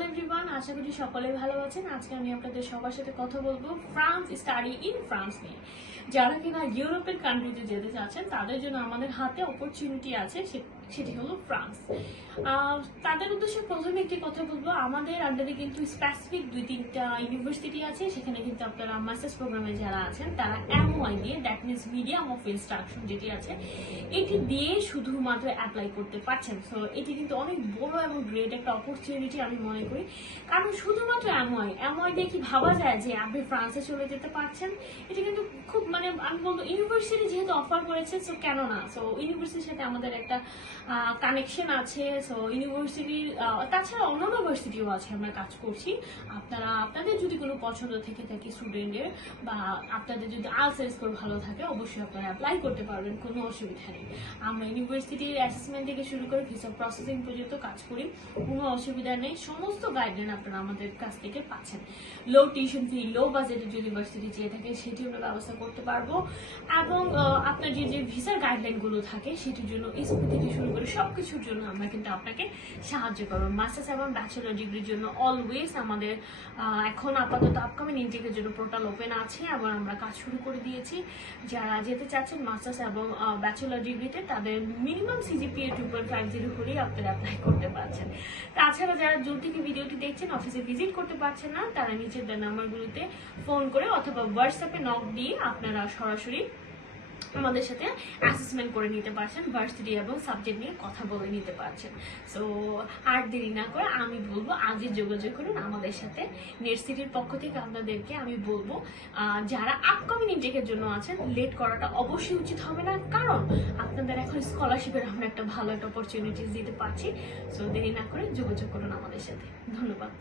Hello everyone, আশা করি সকলে ভালো আছেন। আজকে আমি আপনাদের সবার সাথে কথা বলবো ফ্রান্স স্টাডি ইন ফ্রান্স নিয়ে। যারা কিনা ইউরোপের কান্ট্রিতে যেতে চাচ্ছেন তাদের জন্য আমাদের হাতে অপরচুনিটি আছে, সেটি হলো ফ্রান্স। তাদের উদ্দেশ্যে প্রথমে একটি কথা বলবো, আমাদের আন্ডারে কিন্তু স্পেসিফিক 2-3টা ইউনিভার্সিটি আছে। সেখানে কিন্তু আপনারা মাস্টার্স প্রোগ্রামে যারা আছেন তারা এমওআই দিয়ে, that means medium of instruction যেটি আছে, এটি দিয়ে শুধুমাত্র অ্যাপ্লাই করতে পারছেন। সো এটি কিন্তু অনেক বড় এবং গ্রেট একটা অপরচুনিটি আমি মনে করি। কারণ শুধুমাত্র এমওআই দিয়ে কি ভাবা যায় যে আপনি ফ্রান্সে চলে যেতে পারছেন? এটা কিন্তু খুব আমি বলবো ইউনিভার্সিটি যেহেতু অফার করেছে, সো কেন না। সো ইউনিভার্সিটির সাথে আমাদের একটা কানেকশন আছে। সো ইউনিভার্সিটির তাছাড়া অন্যান্য ইউনিভার্সিটিও আছে, আমরা কাজ করছি। আপনাদের যদি কোনো পছন্দ থেকে থাকে স্টুডেন্টের, বা আপনাদের যদি আলসের স্কোর ভালো থাকে, অবশ্যই আপনারা অ্যাপ্লাই করতে পারবেন, কোনো অসুবিধা নেই। আমরা ইউনিভার্সিটির অ্যাসেসমেন্ট থেকে শুরু করে ভিসা প্রসেসিং পর্যন্ত কাজ করি, কোনো অসুবিধা নেই। সমস্ত গাইডলাইন আপনারা আমাদের কাছ থেকে পাচ্ছেন। লো টিউশন ফি, লো বাজেটের ইউনিভার্সিটি চেয়ে থাকে সেটি আমরা ব্যবস্থা করতে পারবো। এবং আপনার যে ভিসার গাইডলাইন গুলো থাকে সেটির জন্য, এসপি থেকে শুরু করে সবকিছুর জন্য আমরা কিন্তু আপনাকে সাহায্য করবো। মাস্টার্স এবং ব্যাচেলর ডিগ্রির জন্য অলওয়েজ আমাদের এখন আপাতত আপকামিং ইনটেকের জন্য পোর্টাল ওপেন আছে এবং আমরা কাজ শুরু করে দিয়েছি। যারা যেতে চাচ্ছেন মাস্টার্স এবং ব্যাচেলর ডিগ্রিতে, তাদের মিনিমাম সিজিপিএ 2.50 হলেই আপনারা অ্যাপ্লাই করতে পারছেন। তাছাড়া যারা দূর থেকে ভিডিওটি দেখছেন, অফিসে ভিজিট করতে পারছেন না, তারা নিচের নাম্বারগুলোতে ফোন করে অথবা হোয়াটসঅ্যাপে নক দিয়ে আপনারা সরাসরি আমাদের সাথে অ্যাসেসমেন্ট করে নিতে পারছেন, ভার্সিটি এবং সাবজেক্ট নিয়ে কথা বলে নিতে পারছেন। সো আর দেরি না করে আমি বলবো আজই যোগাযোগ করুন আমাদের সাথে। নেট সিটির পক্ষ থেকে আপনাদেরকে আমি বলবো, যারা আপকামিং ইনটেকের জন্য আছেন, লেট করাটা অবশ্যই উচিত হবে না, কারণ আপনাদের এখন স্কলারশিপের আমরা একটা ভালো একটা অপরচুনিটিস দিতে পারছি। সো দেরি না করে যোগাযোগ করুন আমাদের সাথে। ধন্যবাদ।